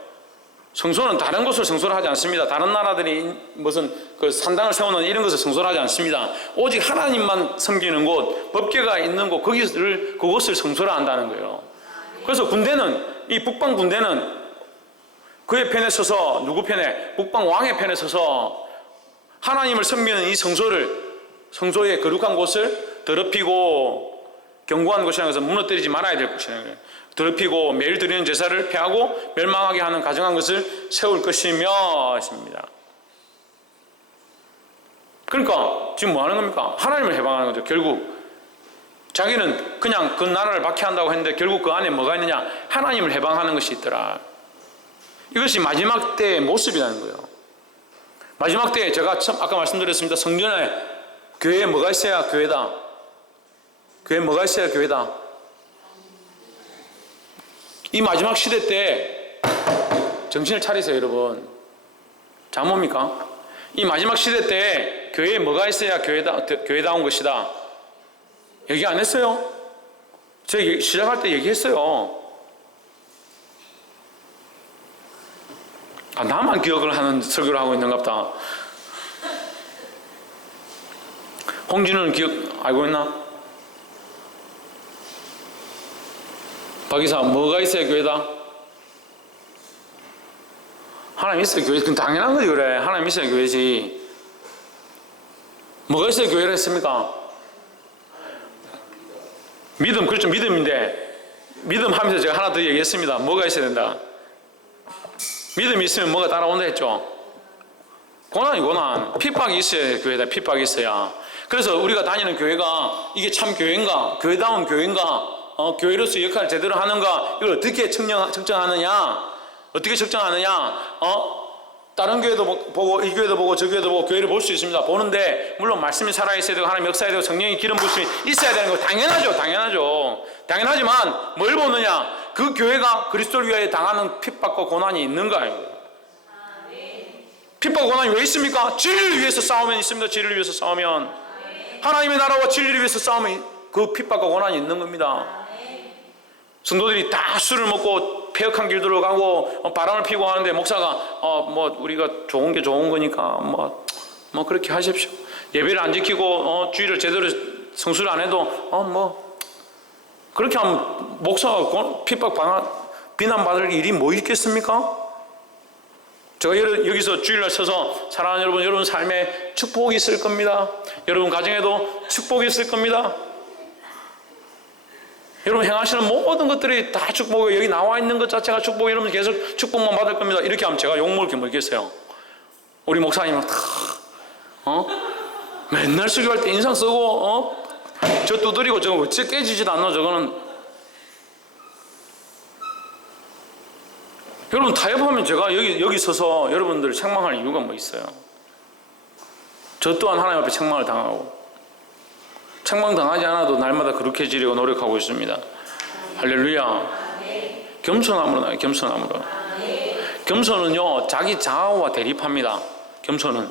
성소는 다른 곳을 성소를 하지 않습니다. 다른 나라들이 무슨 그 산당을 세우는 이런 것을 성소를 하지 않습니다. 오직 하나님만 섬기는 곳, 법궤가 있는 곳, 그것을 성소를 한다는 거예요. 그래서 이 북방 군대는 그의 편에 서서 누구 편에? 북방 왕의 편에 서서 하나님을 섬기는 이 성소의 거룩한 곳을 더럽히고 견고한 곳이라는 것은 무너뜨리지 말아야 될 것이라는 거예요. 더럽히고 매일 드리는 제사를 폐하고 멸망하게 하는 가증한 것을 세울 것이며 했습니다. 그러니까 지금 뭐 하는 겁니까? 하나님을 해방하는 거죠. 결국 자기는 그냥 그 나라를 박해한다고 했는데 결국 그 안에 뭐가 있느냐? 하나님을 해방하는 것이 있더라. 이것이 마지막 때의 모습이라는 거예요. 마지막 때에 제가 아까 말씀드렸습니다. 성전에 교회에 뭐가 있어야 교회다. 교회에 뭐가 있어야 교회다. 이 마지막 시대 때 정신을 차리세요, 여러분. 자, 뭡니까? 이 마지막 시대 때 교회에 뭐가 있어야 교회다운 것이다. 얘기 안 했어요? 제가 시작할 때 얘기했어요. 나만 기억을 하는 설교를 하고 있는가 보다. 홍진우는 기억 알고 있나? 박이사 뭐가 있어야 교회다? 하나님 있어야 교회지. 그건 당연한 거지. 그래, 하나님 있어야 교회지. 뭐가 있어야 교회라 했습니까? 믿음. 그렇죠. 믿음인데 믿음 하면서 제가 하나 더 얘기했습니다. 뭐가 있어야 된다? 믿음이 있으면 뭐가 따라온다 했죠. 고난. 핍박이 있어야 교회다. 핍박이 있어야. 그래서 우리가 다니는 교회가 이게 참 교회인가? 교회다운 교회인가? 교회로서 역할을 제대로 하는가? 이걸 어떻게 측정하느냐? 어떻게 측정하느냐? 다른 교회도 보고 이 교회도 보고 저 교회도 보고 교회를 볼 수 있습니다. 보는데 물론 말씀이 살아있어야 되고 하나님 역사해야 되고 성령이 기름 부으심이 있어야 되는 거 당연하죠. 당연하지만 뭘 보느냐? 그 교회가 그리스도를 위하여 당하는 핍박과 고난이 있는가? 핍박과 고난이 왜 있습니까? 진리를 위해서 싸우면 있습니다. 진리를 위해서 싸우면 하나님의 나라와 진리를 위해서 싸우면 그 핍박과 고난이 있는 겁니다. 성도들이 다 술을 먹고 폐역한 길들로 가고 바람을 피고 하는데 목사가 우리가 좋은 게 좋은 거니까 그렇게 하십시오. 예배를 안 지키고 주의를 제대로 성수를 안 해도 그렇게 하면 목사가 비난받을 일이 뭐 있겠습니까? 제가 여기서 주일날 서서 사랑하는 여러분 삶에 축복이 있을 겁니다. 여러분 가정에도 축복이 있을 겁니다. 여러분 행하시는 모든 것들이 다 축복이에요. 여기 나와 있는 것 자체가 축복이에요. 여러분 계속 축복만 받을 겁니다. 이렇게 하면 제가 욕먹을 게 뭐겠어요? 우리 목사님은 맨날 설교할 때 인상 쓰고 저 두드리고 저거 어째 깨지지도 않노 저거는. 여러분 타협하면 제가 여기 서서 여러분들을 책망할 이유가 뭐 있어요? 저 또한 하나님 앞에 책망을 당하고, 책망당하지 않아도 날마다 거룩해지려고 노력하고 있습니다. 할렐루야. 겸손함으로 나요. 겸손함으로. 겸손은요 자기 자아와 대립합니다. 겸손은요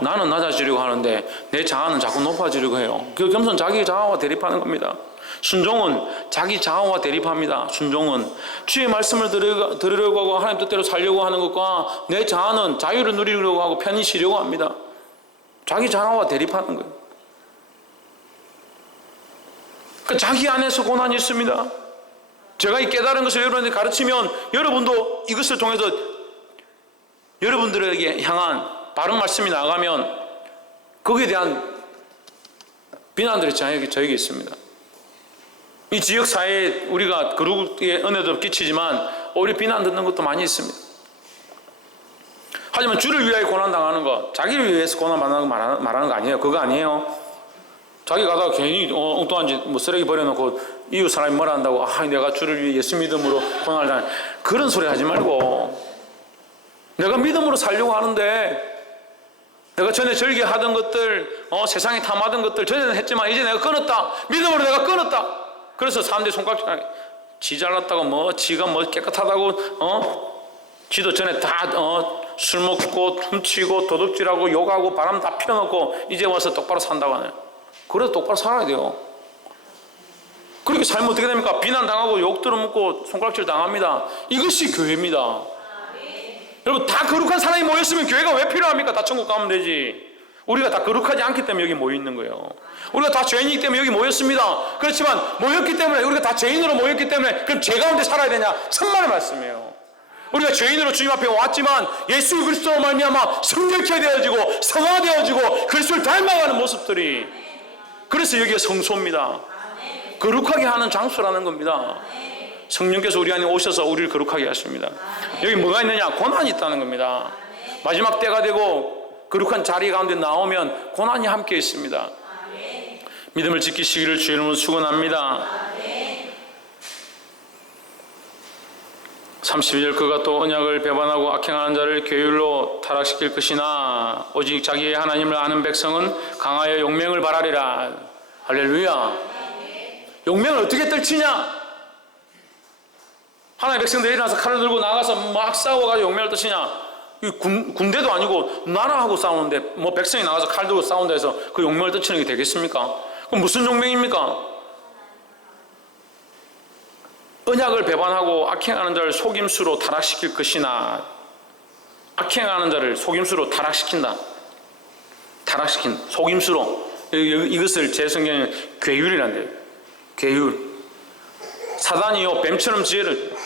나는 낮아지려고 하는데 내 자아는 자꾸 높아지려고 해요. 그 겸손은 자기 자아와 대립하는 겁니다. 순종은 자기 자아와 대립합니다. 순종은 주의 말씀을 들으려고 하고 하나님 뜻대로 살려고 하는 것과 내 자아는 자유를 누리려고 하고 편히 쉬려고 합니다. 자기 자아와 대립하는 거예요. 그러니까 자기 안에서 고난이 있습니다. 제가 이 깨달은 것을 여러분에게 가르치면 여러분도 이것을 통해서 여러분들에게 향한 바른 말씀이 나가면 거기에 대한 비난들이 저에게 있습니다. 이 지역사회에 우리가 거룩의 은혜도 끼치지만 오히려 비난 듣는 것도 많이 있습니다. 하지만 주를 위하여 고난당하는 거, 자기를 위해서 고난받는 거 말하는 거 아니에요. 그거 아니에요. 자기 가다가 괜히 엉뚱한 짓 뭐 쓰레기 버려놓고 이웃 사람이 뭐라 한다고 내가 주를 위해 예수 믿음으로 고난을 당해, 그런 소리 하지 말고 내가 믿음으로 살려고 하는데 내가 전에 절개하던 것들 세상에 탐하던 것들 전에는 했지만 이제 내가 끊었다. 믿음으로 내가 끊었다. 그래서 사람들이 손가락질하게 지 잘났다고 뭐 지가 뭐 깨끗하다고 지도 전에 다 술 먹고 훔치고 도둑질하고 욕하고 바람 다 피워놓고 이제 와서 똑바로 산다고 하네. 그래도 똑바로 살아야 돼요. 그렇게 살면 어떻게 됩니까? 비난당하고 욕 들어먹고 손가락질 당합니다. 이것이 교회입니다. 여러분 다 거룩한 사람이 모였으면 교회가 왜 필요합니까? 다 천국 가면 되지. 우리가 다 거룩하지 않기 때문에 여기 모여 있는 거예요. 우리가 다 죄인이기 때문에 여기 모였습니다. 그렇지만 모였기 때문에 우리가 다 죄인으로 모였기 때문에 그럼 죄 가운데 살아야 되냐? 천만의 말씀이에요. 우리가 죄인으로 주님 앞에 왔지만 예수 그리스도로 말미암아 성결케 되어지고 성화되어지고 그리스도를 닮아가는 모습들이, 그래서 여기가 성소입니다. 거룩하게 하는 장소라는 겁니다. 성령께서 우리 안에 오셔서 우리를 거룩하게 하십니다. 여기 뭐가 있느냐? 고난이 있다는 겁니다. 마지막 때가 되고 거룩한 자리 가운데 나오면 고난이 함께 있습니다. 믿음을 지키시기를 주의 이름으로 축원합니다. 32절 그가 또 언약을 배반하고 악행하는 자를 괴율로 타락시킬 것이나 오직 자기의 하나님을 아는 백성은 강하여 용맹을 바라리라. 할렐루야. 용맹을 어떻게 떨치냐? 하나님의 백성들이 일어나서 칼을 들고 나가서 막 싸워가지고 용맹을 떨치냐? 군대도 아니고 나라하고 싸우는데 뭐 백성이 나가서 칼 들고 싸운다 해서 그 용맹을 떨치는 게 되겠습니까? 그럼 무슨 용맹입니까? 언약을 배반하고 악행하는 자를 속임수로 타락시킬 것이나, 악행하는 자를 속임수로 타락시킨다. 타락시킨 속임수로. 이것을 제 성경에는 괴율이란대요. 괴율. 사단이요 뱀처럼 지혜를,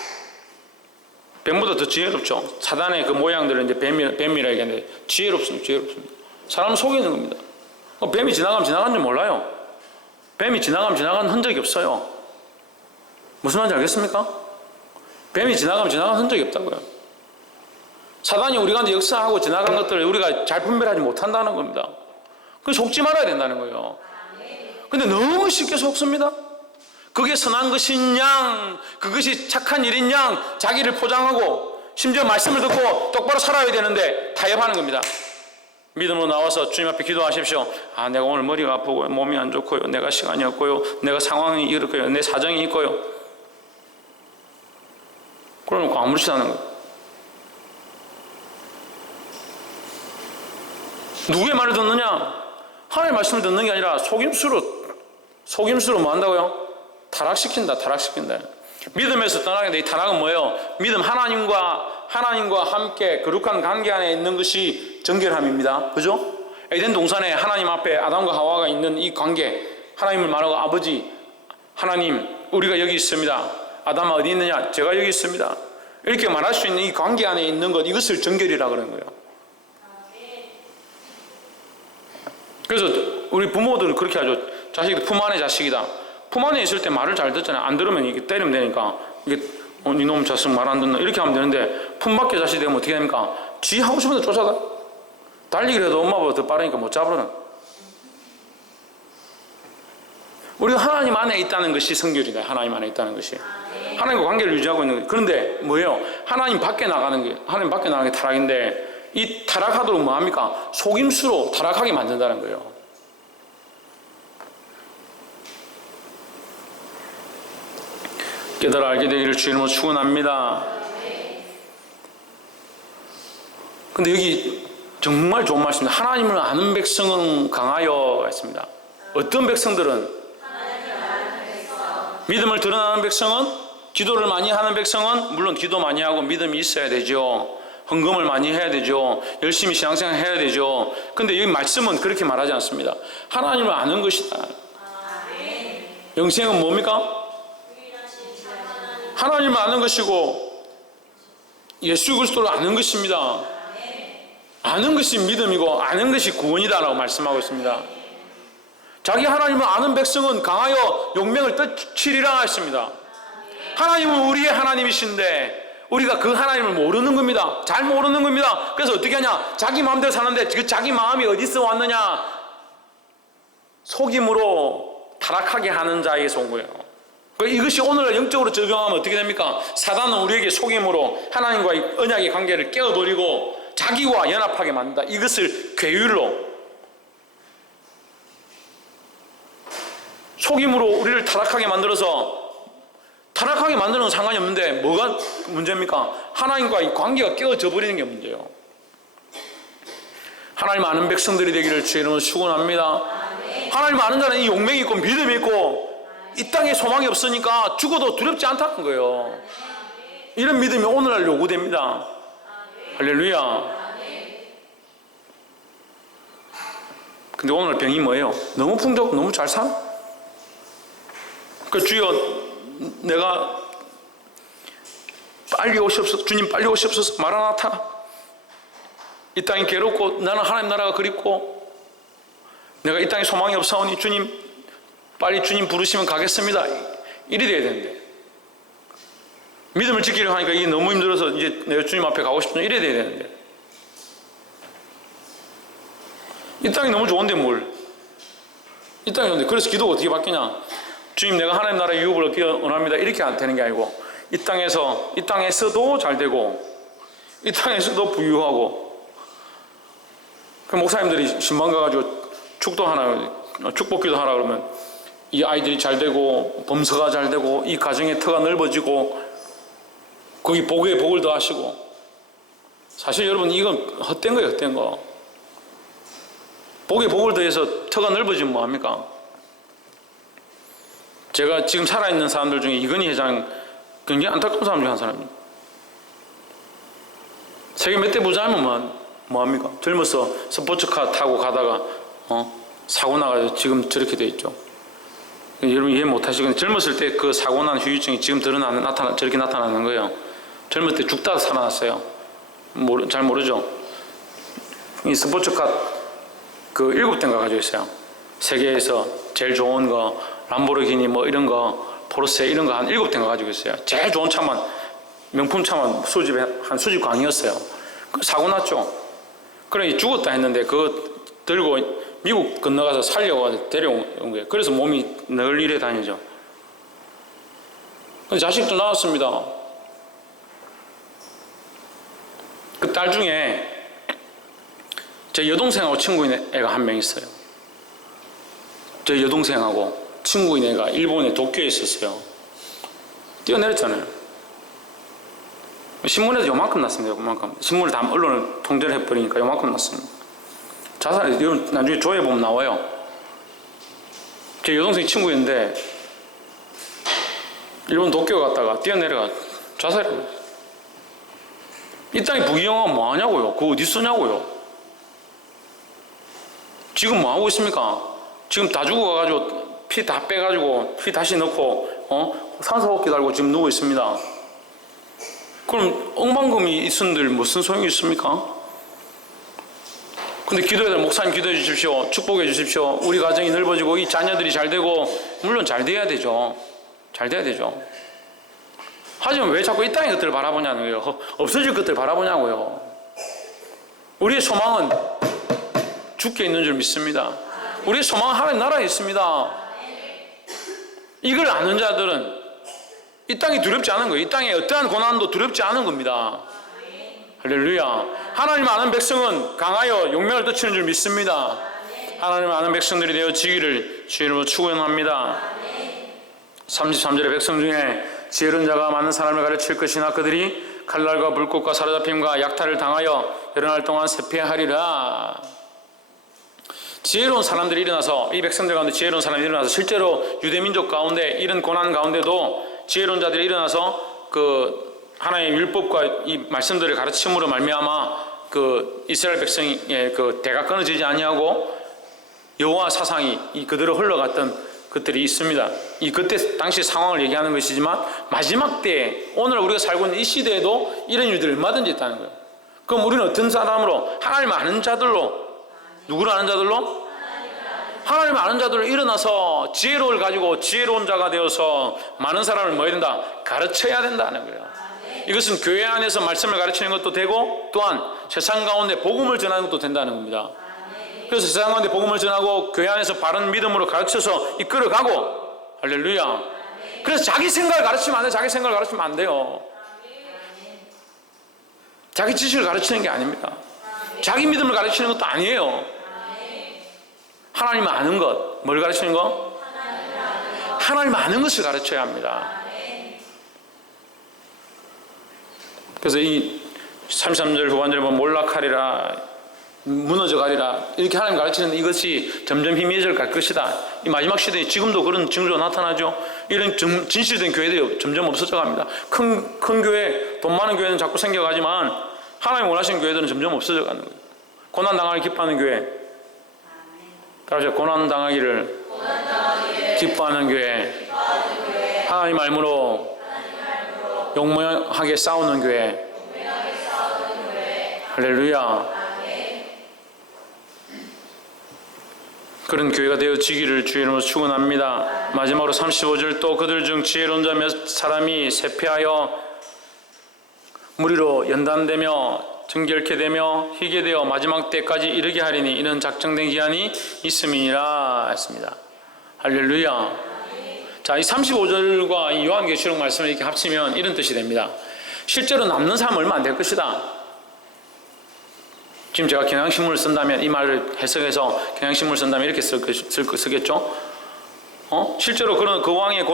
뱀보다 더 지혜롭죠. 사단의 그 모양들은 이제 뱀이라 얘기하는데 지혜롭습니다. 지혜롭습니다. 사람을 속이는 겁니다. 뱀이 지나가면 지나간 줄 몰라요. 뱀이 지나가면 지나간 흔적이 없어요. 무슨 말인지 알겠습니까? 뱀이 지나가면 지나간 흔적이 없다고요. 사단이 우리 가운데 역사하고 지나간 것들을 우리가 잘 분별하지 못한다는 겁니다. 그 속지 말아야 된다는 거예요. 근데 너무 쉽게 속습니다. 그게 선한 것인 양, 그것이 착한 일인 양 자기를 포장하고 심지어 말씀을 듣고 똑바로 살아야 되는데 타협하는 겁니다. 믿음으로 나와서 주님 앞에 기도하십시오. 내가 오늘 머리가 아프고요, 몸이 안 좋고요, 내가 시간이 없고요, 내가 상황이 이렇고요, 내 사정이 있고요. 그러면 아무렇지도 않은 거예요. 누구의 말을 듣느냐? 하나님의 말씀을 듣는 게 아니라 속임수로 뭐 한다고요? 타락시킨다. 믿음에서 떠나게 돼. 이 타락은 뭐예요? 믿음, 하나님과 함께 거룩한 관계 안에 있는 것이 정결함입니다. 그죠? 에덴 동산에 하나님 앞에 아담과 하와가 있는 이 관계, 하나님을 말하고 아버지, 하나님, 우리가 여기 있습니다. 아담아 어디 있느냐? 제가 여기 있습니다. 이렇게 말할 수 있는 이 관계 안에 있는 것, 이것을 정결이라 그러는 거예요. 그래서 우리 부모들은 그렇게 하죠. 자식이 품 안의 자식이다. 품 안에 있을 때 말을 잘 듣잖아요. 안 들으면 이게 때리면 되니까 이게 니놈 자식 말 안 듣나 이렇게 하면 되는데, 품 밖에 자식이 되면 어떻게 됩니까? 지 하고 싶은 데 쫓아가. 달리기를 해도 엄마보다 더 빠르니까 못 잡으려나. 우리가 하나님 안에 있다는 것이 성결이다. 하나님 안에 있다는 것이. 하나님과 관계를 유지하고 있는 거예요. 그런데 뭐예요? 하나님 밖에 나가는 게, 하나님 밖에 나가는 게 타락인데, 이 타락하도록 뭐합니까? 속임수로 타락하게 만든다는 거예요. 깨달아 알게 되기를 주의 이름으로 축원합니다. 근데 여기 정말 좋은 말씀입니다. 하나님을 아는 백성은 강하여 했습니다. 어떤 백성들은? 믿음을 드러나는 백성은? 기도를 많이 하는 백성은? 물론 기도 많이 하고 믿음이 있어야 되죠. 헌금을 많이 해야 되죠. 열심히 신앙생활 해야 되죠. 근데 여기 말씀은 그렇게 말하지 않습니다. 하나님을 아는 것이다. 영생은 뭡니까? 하나님을 아는 것이고 예수 그리스도를 아는 것입니다. 아는 것이 믿음이고 아는 것이 구원이다라고 말씀하고 있습니다. 자기 하나님을 아는 백성은 강하여 용맹을 떨치리라 했습니다. 하나님은 우리의 하나님이신데 우리가 그 하나님을 모르는 겁니다. 잘 모르는 겁니다. 그래서 어떻게 하냐? 자기 마음대로 사는데 그 자기 마음이 어디서 왔느냐? 속임으로 타락하게 하는 자에게서 온 거예요. 이것이 오늘날 영적으로 적용하면 어떻게 됩니까? 사단은 우리에게 속임으로 하나님과의 언약의 관계를 깨어버리고 자기와 연합하게 만든다. 이것을 괴율로 속임으로 우리를 타락하게 만들어서 타락하게 만드는 건 상관이 없는데 뭐가 문제입니까? 하나님과의 관계가 깨어져 버리는 게 문제예요. 하나님 아는 백성들이 되기를 주의 이름으로 축원합니다. 하나님 아는 자는 이 용맹이 있고 믿음이 있고 이 땅에 소망이 없으니까 죽어도 두렵지 않다는 거예요. 이런 믿음이 오늘날 요구됩니다. 할렐루야. 근데 오늘 병이 뭐예요? 너무 풍족하고 너무 잘 살아. 그 주여 내가 빨리 오시옵소서, 주님 빨리 오시옵소서, 마라나타. 이 땅이 괴롭고 나는 하나님 나라가 그립고 내가 이 땅에 소망이 없사오니 주님 빨리 주님 부르시면 가겠습니다. 이래 돼야 되는데 믿음을 지키려고 하니까 이게 너무 힘들어서 이제 내가 주님 앞에 가고 싶은 이래 돼야 되는데 이 땅이 너무 좋은데 뭘? 이 땅이 좋은데 그래서 기도가 어떻게 바뀌냐? 주님 내가 하나님 나라 유업을 얻기 원합니다. 이렇게 안 되는 게 아니고 이 땅에서도 잘 되고 이 땅에서도 부유하고 그 목사님들이 신방 가가지고 축복기도 하라 그러면 이 아이들이 잘 되고 범서가 잘 되고 이 가정의 터가 넓어지고 거기 복에 복을 더하시고 사실 여러분 이건 헛된 거예요. 헛된 거. 복에 복을 더해서 터가 넓어지면 뭐합니까? 제가 지금 살아있는 사람들 중에 이건희 회장 굉장히 안타까운 사람 중에 한 사람입니다. 세계 몇 대 부자면 뭐합니까? 젊어서 스포츠카 타고 가다가 사고 나가지고 지금 저렇게 돼 있죠. 여러분 이해 못 하시겠는데 젊었을 때 그 사고 난 후유증이 지금 저렇게 나타나는 거예요. 젊을 때 죽다 살아났어요. 잘 모르죠? 이 스포츠카 그 7대인가 가지고 있어요. 세계에서 제일 좋은 거 람보르기니 뭐 이런 거 포르쉐 이런 거 한 7대인가 가지고 있어요. 제일 좋은 차만 명품 차만 수집 강이었어요. 그 사고 났죠. 그래 죽었다 했는데 그거 들고 미국 건너가서 살려고 데려온 거예요. 그래서 몸이 늘 이래 다니죠. 근데 자식도 낳았습니다. 그 딸 중에 제 여동생하고 친구인 애가 한 명 있어요. 제 여동생하고 친구인 애가 일본의 도쿄에 있었어요. 뛰어내렸잖아요. 신문에도 요만큼 났습니다. 요만큼. 신문을 다 언론을 통제를 해버리니까 요만큼 났습니다. 자살해. 여러분 나중에 조회 보면 나와요. 제 여동생 친구인데 일본 도쿄 갔다가 뛰어내려가 자살해버렸어요. 이 땅에 부귀영화가 뭐하냐고요? 그거 어디 쓰냐고요? 지금 뭐하고 있습니까? 지금 다 죽어가지고 피 다 빼가지고 피 다시 넣고 산소호흡기 달고 지금 누워 있습니다. 그럼 억만금이 있은들 무슨 소용이 있습니까? 근데 기도해야 될 목사님 기도해 주십시오. 축복해 주십시오. 우리 가정이 넓어지고 이 자녀들이 잘 되고 물론 잘 돼야 되죠. 잘 돼야 되죠. 하지만 왜 자꾸 이 땅의 것들을 바라보냐는 거예요. 없어질 것들을 바라보냐고요. 우리의 소망은 주께 있는 줄 믿습니다. 우리의 소망은 하나님 나라에 있습니다. 이걸 아는 자들은 이 땅이 두렵지 않은 거예요. 이 땅에 어떠한 고난도 두렵지 않은 겁니다. 할렐루야. 하나님 아는 백성은 강하여 용맹을 떨치는 줄 믿습니다. 하나님 아는 백성들이 되어지기를 주의 이름으로 축원합니다. 33절의 백성 중에 지혜로운 자가 많은 사람을 가르칠 것이나 그들이 칼날과 불꽃과 사로잡힘과 약탈을 당하여 여러 날 동안 쇠폐하리라. 지혜로운 사람들이 일어나서, 이 백성들 가운데 지혜로운 사람이 일어나서, 실제로 유대민족 가운데 이런 고난 가운데도 지혜로운 자들이 일어나서 그 하나님의 율법과 이 말씀들을 가르침으로 말미암아 그 이스라엘 백성의 그 대가 끊어지지 아니하고 여호와 사상이 이 그대로 흘러갔던 것들이 있습니다. 이 그때 당시 상황을 얘기하는 것이지만 마지막 때에 오늘 우리가 살고 있는 이 시대에도 이런 일들이 얼마든지 있다는 거예요. 그럼 우리는 어떤 사람으로? 하나님 아는 자들로. 누구를 아는 자들로? 하나님 아는 자들로 일어나서 지혜로움을 가지고 지혜로운 자가 되어서 많은 사람을 뭐 해야 된다? 가르쳐야 된다는 거예요. 이것은 교회 안에서 말씀을 가르치는 것도 되고 또한 세상 가운데 복음을 전하는 것도 된다는 겁니다. 그래서 세상 가운데 복음을 전하고 교회 안에서 바른 믿음으로 가르쳐서 이끌어가고, 할렐루야. 그래서 자기 생각을 가르치면 안 돼요. 자기 생각을 가르치면 안 돼요. 자기 지식을 가르치는 게 아닙니다. 자기 믿음을 가르치는 것도 아니에요. 하나님 아는 것. 뭘 가르치는 거? 하나님 아는 것을 가르쳐야 합니다. 그래서 이 33절 후반절에 보면 몰락하리라, 무너져 가리라, 이렇게 하나님 가르치는데 이것이 점점 희미해져 갈 것이다. 이 마지막 시대에 지금도 그런 징조가 나타나죠. 이런 진실된 교회들이 점점 없어져 갑니다. 큰 교회, 돈 많은 교회는 자꾸 생겨가지만 하나님 원하시는 교회들은 점점 없어져 가는 거예요. 고난 당하기 기뻐하는 교회. 따라서 고난 당하기를 기뻐하는 교회. 하나님 말므로 용맹하게 싸우는 교회. 할렐루야. 그런 교회가 되어지기를 주의 이름으로 축원합니다. 마지막으로 35절, 또 그들 중 지혜로운 자 몇 사람이 쇠폐하여 무리로 연단되며 정결케 되며 희게 되어 마지막 때까지 이르게 하리니 이는 작정된 기한이 있음이니라 했습니다. 할렐루야. 자, 이 35절과 이 요한계시록 말씀을 이렇게 합치면 이런 뜻이 됩니다. 실제로 남는 사람 얼마 안 될 것이다. 지금 제가 경향신문을 쓴다면 이 말을 해석해서 경향신문을 쓴다면 이렇게 쓰겠죠? 실제로 그 왕의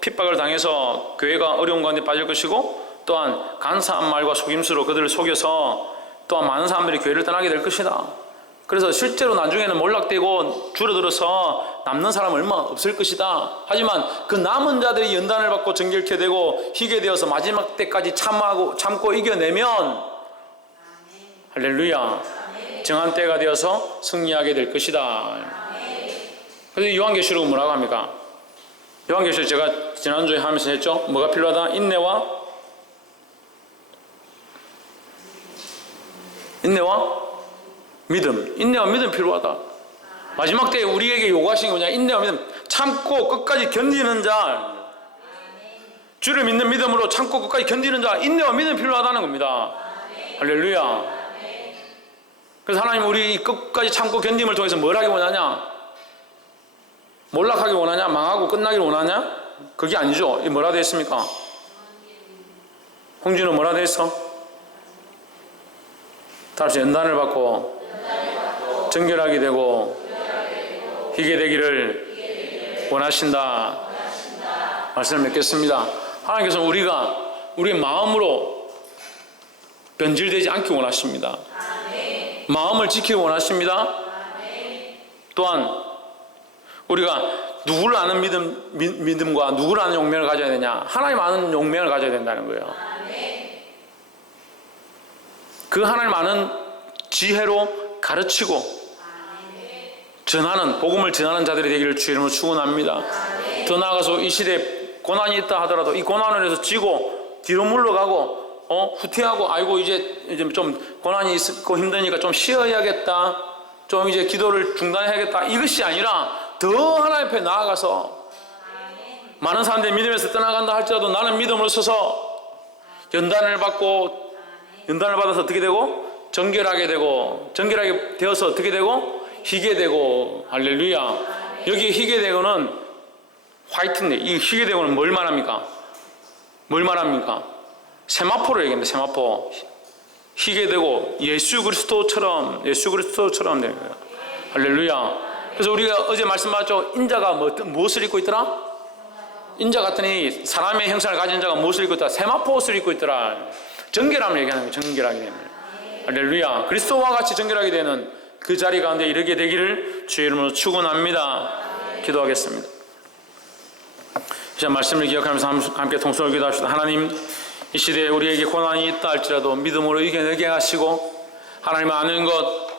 핍박을 당해서 교회가 어려운 가운데 빠질 것이고 또한 간사한 말과 속임수로 그들을 속여서 또한 많은 사람들이 교회를 떠나게 될 것이다. 그래서 실제로 나중에는 몰락되고 줄어들어서 남는 사람 얼마 없을 것이다. 하지만 그 남은 자들이 연단을 받고 정결케 되고 희게 되어서 마지막 때까지 참고 이겨내면 할렐루야, 정한 때가 되어서 승리하게 될 것이다. 그래서 요한계시록은 뭐라고 합니까? 요한계시록 제가 지난주에 하면서 했죠. 뭐가 필요하다? 인내와 믿음. 인내와 믿음 필요하다. 마지막 때에 우리에게 요구하신 게 뭐냐? 인내와 믿음. 참고 끝까지 견디는 자, 주를 믿는 믿음으로 참고 끝까지 견디는 자, 인내와 믿음 필요하다는 겁니다. 할렐루야. 그래서 하나님 우리 끝까지 참고 견딤을 통해서 뭘 하기 원하냐? 몰락하기 원하냐? 망하고 끝나기를 원하냐? 그게 아니죠. 이 뭐라 되어 있습니까? 홍준은 뭐라 되어 있어? 다시 연단을 받고 정결하게 되고 희게 되기를 원하신다. 말씀을 맺겠습니다. 하나님께서는 우리의 마음으로 변질되지 않기 원하십니다. 마음을 지키기 원하십니다. 또한 우리가 누구를 아는 믿음과 누구를 아는 용맹을 가져야 되냐? 하나님 아는 용맹을 가져야 된다는 거예요. 그 하나님 아는 지혜로 가르치고 전하는, 복음을 전하는 자들이 되기를 주의 이름으로 축원합니다. 더 나아가서 이 시대에 고난이 있다 하더라도 이 고난을 해서 지고 뒤로 물러가고 후퇴하고 아이고 이제 좀 고난이 있고 힘드니까 좀 쉬어야겠다, 좀 이제 기도를 중단해야겠다, 이것이 아니라 더 하나님 앞에 나아가서 많은 사람들이 믿음에서 떠나간다 할지라도 나는 믿음으로 서서 연단을 받아서 어떻게 되고 정결하게 되어서 어떻게 되고 희게 되고. 할렐루야. 여기 희게 되고는 화이트인데 이 희게되고는 뭘 말합니까? 뭘 말합니까? 세마포를 얘기합니다. 세마포. 희게되고 예수 그리스도처럼 되는 거예요. 할렐루야. 그래서 우리가 어제 말씀하셨죠. 인자가 무엇을 입고 있더라? 인자 같으니 사람의 형상을 가진 자가 무엇을 입고 있더라? 세마포 옷을 입고 있더라. 정결함을 얘기하는 거예요. 정결하게 됩니다. 할렐루야. 그리스도와 같이 정결하게 되는 그 자리 가운데 이르게 되기를 주의 이름으로 축원합니다. 기도하겠습니다. 이제 말씀을 기억하면서 함께 통성을 기도합시다. 하나님, 이 시대에 우리에게 고난이 있다 할지라도 믿음으로 이겨내게 하시고 하나님 아는 것,